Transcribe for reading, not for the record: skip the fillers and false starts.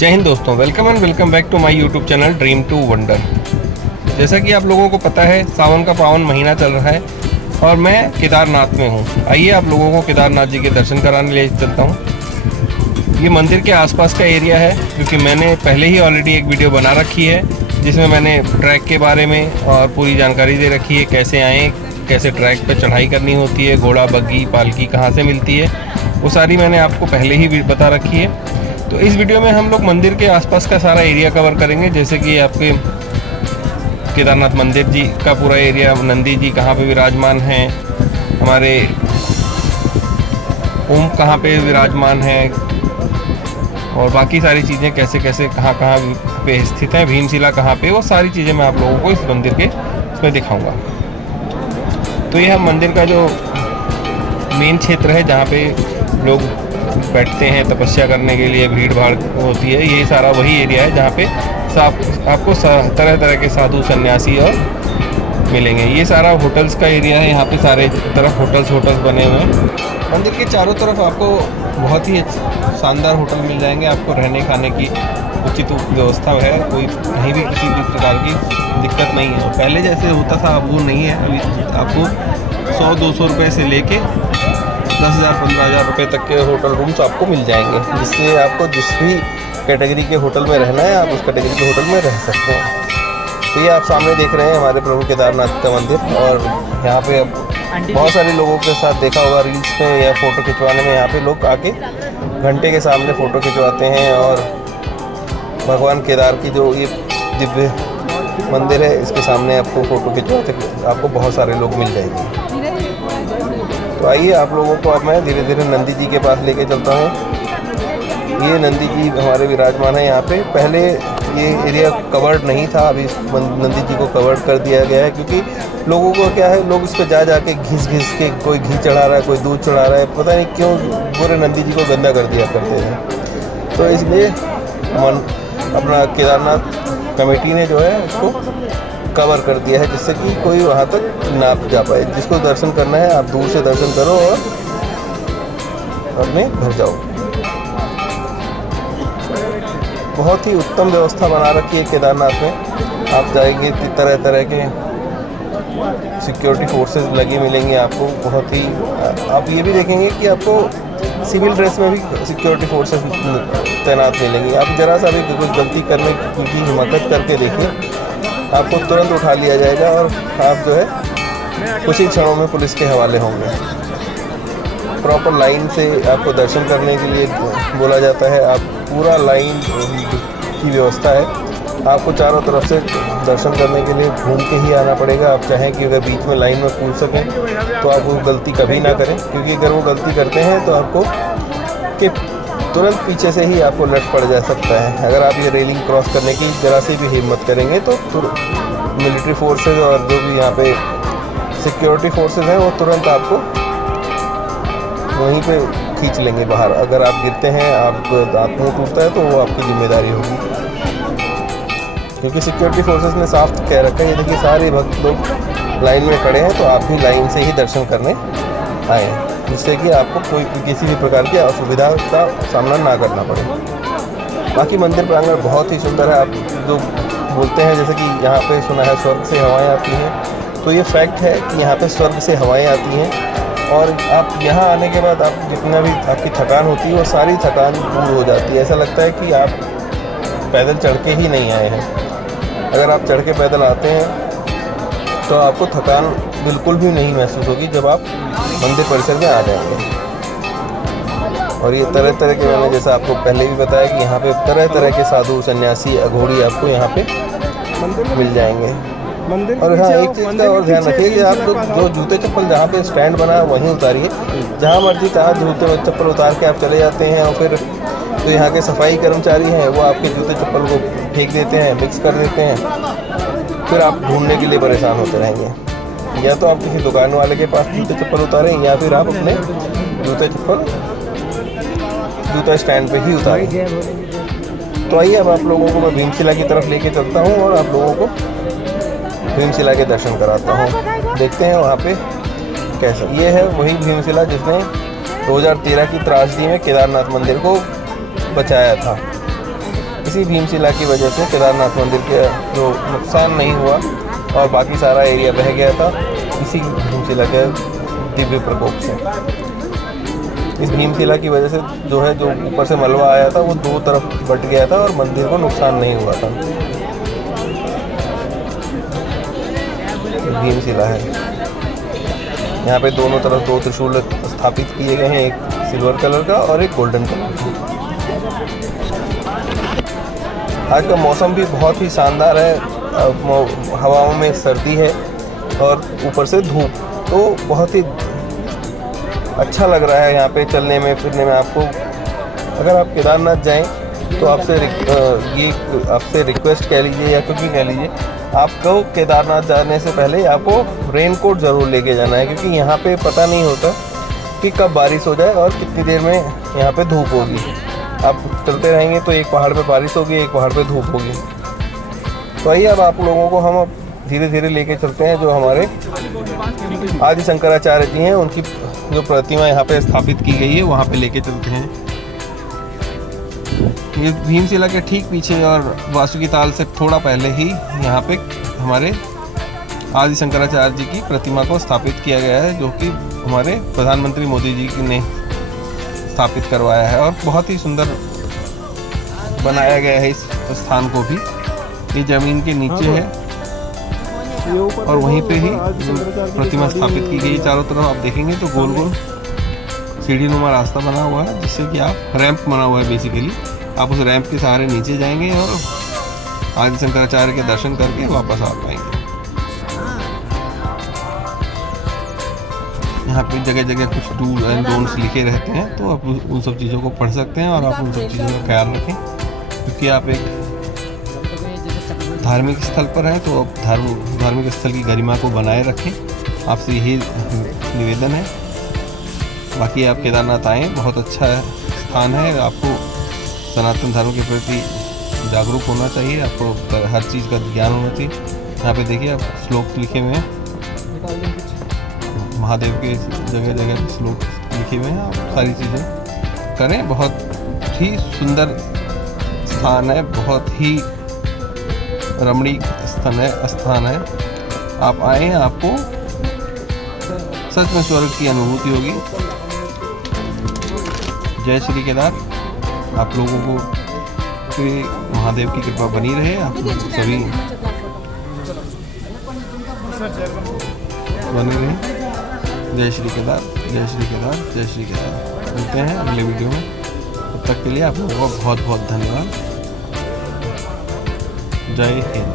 जय हिंद दोस्तों, welcome and welcome back to my YouTube channel dream to wonder. जैसा कि आप लोगों को पता है, सावन का पावन महीना चल रहा है और मैं केदारनाथ में हूँ। आइए आप लोगों को केदारनाथ जी के दर्शन कराने ले चलता हूँ। ये मंदिर के आसपास का एरिया है, क्योंकि मैंने पहले ही ऑलरेडी एक वीडियो बना रखी है जिसमें मैंने ट्रैक के बारे में और पूरी जानकारी दे रखी है, कैसे आएँ, कैसे ट्रैक पर चढ़ाई करनी होती है, घोड़ा बग्गी पालकी कहाँ से मिलती है, वो सारी मैंने आपको पहले ही बता रखी है। तो इस वीडियो में हम लोग मंदिर के आसपास का सारा एरिया कवर करेंगे, जैसे कि आपके केदारनाथ मंदिर जी का पूरा एरिया, नंदी जी कहाँ पे विराजमान हैं, हमारे ओम कहाँ पे विराजमान है, और बाकी सारी चीज़ें कैसे कैसे कहाँ कहाँ पे स्थित हैं, भीमशिला कहाँ पे, वो सारी चीज़ें मैं आप लोगों को इस मंदिर के इसमें दिखाऊंगा। तो यह मंदिर का जो मेन क्षेत्र है जहाँ पे लोग बैठते हैं तपस्या करने के लिए, भीड़ भाड़ होती है, ये सारा वही एरिया है जहाँ पे आपको तरह तरह के साधु सन्यासी और मिलेंगे। ये सारा होटल्स का एरिया है, यहाँ पे सारे तरफ होटल्स बने हुए हैं। मंदिर के चारों तरफ आपको बहुत ही शानदार होटल मिल जाएंगे, आपको रहने खाने की उचित व्यवस्था है, कोई कहीं भी किसी भी प्रकार की दिक्कत नहीं है। पहले जैसे होता था अब वो नहीं है। अभी आपको 100-200 रुपये से लेके 10,000-15,000 रुपये तक के होटल रूम्स आपको मिल जाएंगे, जिससे आपको जिस भी कैटेगरी के होटल में रहना है आप उस कैटेगरी के होटल में रह सकते हैं। तो ये आप सामने देख रहे हैं हमारे प्रभु केदारनाथ का मंदिर, और यहाँ पे अब बहुत सारे लोगों के साथ देखा होगा रील्स में या फ़ोटो खिंचवाने में, यहाँ पे लोग आके घंटे के सामने फ़ोटो खिंचवाते हैं, और भगवान केदार की जो ये दिव्य मंदिर है इसके सामने आपको फ़ोटो खिंचवाते आपको बहुत सारे लोग मिल जाएंगे। तो आइए आप लोगों को अब मैं धीरे धीरे नंदी जी के पास लेके चलता हूँ। ये नंदी जी हमारे विराजमान है यहाँ पे। पहले ये एरिया कवर्ड नहीं था, अभी नंदी जी को कवर्ड कर दिया गया है, क्योंकि लोगों को क्या है, लोग इस पर जा जाके घिस के कोई घी चढ़ा रहा है, कोई दूध चढ़ा रहा है, पता नहीं क्यों पूरे नंदी जी को गंदा कर दिया करते हैं। तो इसलिए अपना केदारनाथ कमेटी ने जो है उसको कवर कर दिया है, जिससे कि कोई वहाँ तक ना जा पाए। जिसको दर्शन करना है आप दूर से दर्शन करो और अपने घर जाओ। बहुत ही उत्तम व्यवस्था बना रखी है केदारनाथ में। आप जाएंगे तरह तरह के सिक्योरिटी फोर्सेस लगे मिलेंगे आपको। बहुत ही आप ये भी देखेंगे कि आपको सिविल ड्रेस में भी सिक्योरिटी फोर्सेस तैनात मिलेंगी। आप ज़रा सा भी कुछ गलती करने की हिम्मत करके देखिए, आपको तुरंत उठा लिया जाएगा और आप जो है कुछ ही क्षणों में पुलिस के हवाले होंगे। प्रॉपर लाइन से आपको दर्शन करने के लिए बोला जाता है। आप पूरा लाइन की व्यवस्था है, आपको चारों तरफ से दर्शन करने के लिए घूम के ही आना पड़ेगा। आप चाहें कि अगर बीच में लाइन में कूद सकें तो आप वो गलती कभी ना करें, क्योंकि अगर वो गलती करते हैं तो आपको कि तुरंत पीछे से ही आपको लट पड़ जा सकता है। अगर आप ये रेलिंग क्रॉस करने की ज़रा सी भी हिम्मत करेंगे तो मिलिट्री फोर्सेज और जो भी यहाँ पे सिक्योरिटी फोर्सेज हैं वो तुरंत आपको वहीं पे खींच लेंगे बाहर। अगर आप गिरते हैं, आपको दांत मुँह टूटता है तो वो आपकी जिम्मेदारी होगी, क्योंकि सिक्योरिटी फोर्सेज ने साफ कह रखा है। ये देखिए सारे भक्त लोग लाइन में खड़े हैं, तो आप भी लाइन से ही दर्शन करने आए, जिससे कि आपको कोई किसी भी प्रकार की असुविधा का सामना ना करना पड़े। बाकी मंदिर प्रांगण बहुत ही सुंदर है। आप जो बोलते हैं जैसे कि यहाँ पे सुना है स्वर्ग से हवाएं आती हैं, तो ये फैक्ट है कि यहाँ पे स्वर्ग से हवाएं आती हैं, और आप यहाँ आने के बाद आप जितना भी आपकी थकान होती है वो सारी थकान दूर हो जाती है। ऐसा लगता है कि आप पैदल चढ़ के ही नहीं आए हैं। अगर आप चढ़ के पैदल आते हैं तो आपको थकान बिल्कुल भी नहीं महसूस होगी जब आप मंदिर परिसर में आ जाएंगे। और ये तरह तरह के, मैंने जैसा आपको पहले भी बताया कि यहाँ पे तरह तरह के साधु सन्यासी अघोड़ी आपको यहाँ पे मिल जाएंगे। और हाँ, एक चीज़ का और ध्यान रखिए कि आप जो जूते चप्पल जहाँ पे स्टैंड बना है वहीं उतारिए। जहाँ मर्जी तहाँ जूते चप्पल उतार के आप चले जाते हैं, और फिर जो यहाँ के सफाई कर्मचारी हैं वो आपके जूते चप्पल को फेंक देते हैं, मिक्स कर देते हैं, फिर आप ढूंढने के लिए परेशान होते रहेंगे। या तो आप किसी दुकान वाले के पास जूते चप्पल उतारें, या फिर आप अपने जूता स्टैंड पे ही उतारें। तो आइए अब आप लोगों को मैं भीमशिला की तरफ लेके चलता हूँ और आप लोगों को भीमशिला के दर्शन कराता हूँ। देखते हैं वहाँ पे कैसा। ये है वही भीमशिला जिसने 2013 की त्रासदी में केदारनाथ मंदिर को बचाया था। इसी भीमशिला की वजह से केदारनाथ मंदिर के जो नुकसान नहीं हुआ और बाकी सारा एरिया बह गया था, इसी भीमशिला के दिव्य प्रकोप से। इस भीमशिला की वजह से जो है, जो ऊपर से मलबा आया था वो दो तरफ बट गया था और मंदिर को नुकसान नहीं हुआ था। भीमशिला है, यहाँ पे दोनों तरफ दो त्रिशूल स्थापित किए गए हैं, एक सिल्वर कलर का और एक गोल्डन कलर का। आज का मौसम भी बहुत ही शानदार है, हवाओं में सर्दी है और ऊपर से धूप, तो बहुत ही अच्छा लग रहा है यहाँ पे चलने में फिरने में। आपको अगर आप केदारनाथ जाएं तो आपसे रिक्वेस्ट कह लीजिए या कुछ भी कह लीजिए, आपको केदारनाथ जाने से पहले आपको रेनकोट ज़रूर लेके जाना है, क्योंकि यहाँ पे पता नहीं होता कि कब बारिश हो जाए और कितनी देर में यहाँ पे धूप होगी। आप चलते रहेंगे तो एक पहाड़ पे बारिश होगी, एक पहाड़ पे धूप होगी। तो आइए अब आप लोगों को हम अब धीरे धीरे लेके चलते हैं, जो हमारे आदि शंकराचार्य जी हैं, उनकी जो प्रतिमा यहाँ पे स्थापित की गई है वहाँ पे लेके चलते हैं। ये भीमशिला के ठीक पीछे और वासुकी ताल से थोड़ा पहले ही यहाँ पे हमारे आदि शंकराचार्य जी की प्रतिमा को स्थापित किया गया है, जो कि हमारे प्रधानमंत्री मोदी जी ने स्थापित करवाया है और बहुत ही सुंदर बनाया गया है इस स्थान को भी। ये ज़मीन के नीचे है और वहीं पे ही प्रतिमा स्थापित की गई है। चारों तरफ आप देखेंगे तो गोल गोल सीढ़ी नुमा रास्ता बना हुआ है, जिससे कि आप रैंप बना हुआ है बेसिकली, आप उस रैंप के सहारे नीचे जाएंगे और आदि शंकराचार्य के दर्शन करके वापस आ पाएंगे। यहाँ पे जगह जगह कुछ डूज एंड डोंट्स लिखे रहते हैं, तो आप उन सब चीज़ों को पढ़ सकते हैं और आप उन सब चीज़ों का ख्याल रखें, क्योंकि आप एक धार्मिक स्थल पर हैं तो आप धार्मिक स्थल की गरिमा को बनाए रखें, आपसे यही निवेदन है। बाकी आप केदारनाथ आएँ, बहुत अच्छा स्थान है। आपको सनातन धर्म के प्रति जागरूक होना चाहिए, आपको हर चीज़ का ज्ञान होना चाहिए। यहाँ पे देखिए आप श्लोक लिखे हुए हैं, महादेव के जगह जगह श्लोक लिखे हुए हैं। आप सारी चीज़ें करें, बहुत ही सुंदर स्थान है, बहुत ही रमणीक स्थान है। आप आएँ, आपको सच में स्वर्ग की अनुभूति होगी। जय श्री केदार। आप लोगों को महादेव की कृपा बनी रहे, आप सभी बने रहें। जय श्री केदार, जय श्री केदार, जय श्री केदार। मिलते हैं अगले वीडियो में, तब तक के लिए आप लोगों का बहुत बहुत धन्यवाद। जय हिंद।